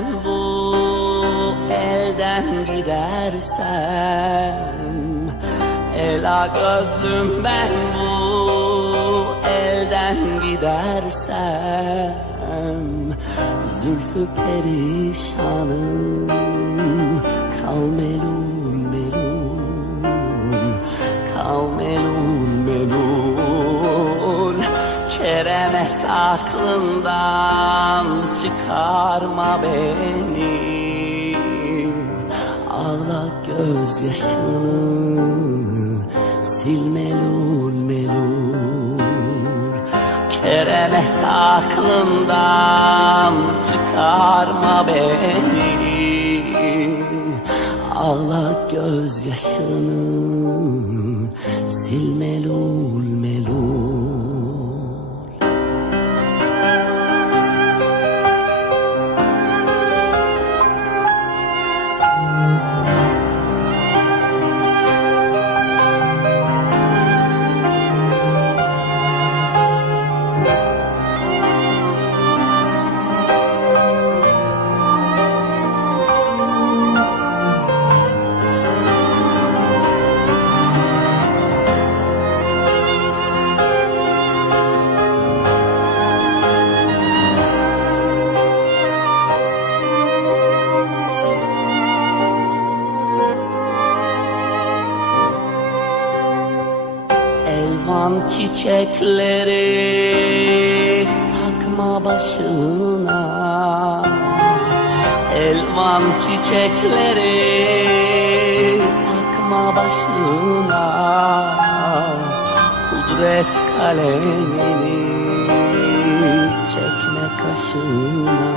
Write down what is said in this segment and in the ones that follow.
ben bu elden gidersem, ela gözlüm ben bu elden gidersem, zülfü perişanım, kal melul melul, kal melul melul. Keremet aklından çıkarma beni, ağla gözyaşını, sil melul melul. Keremet aklından çıkarma beni, ağla gözyaşını, sil melul melul. Elvan çiçekleri takma başına, elvan çiçekleri takma başına. Kudret kalemini çekme kaşına,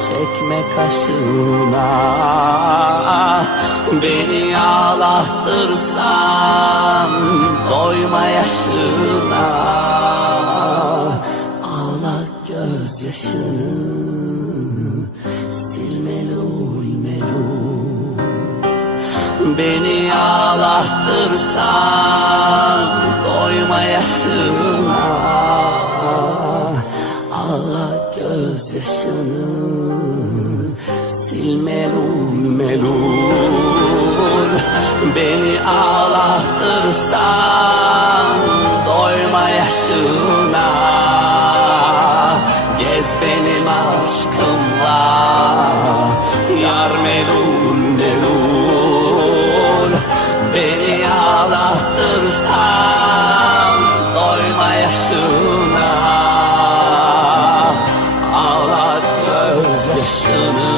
çekme kaşına. Beni ağlattırsan doyma yaşına, ağla gözyaşını, sil melul melul. Beni ağlattırsan doyma yaşına, ağla gözyaşını, sil melul melul. Beni ağlattırsan doyma yaşına, gez benim aşkımla yar melul melul. Beni ağlattırsan doyma yaşına, ağla gözyaşını,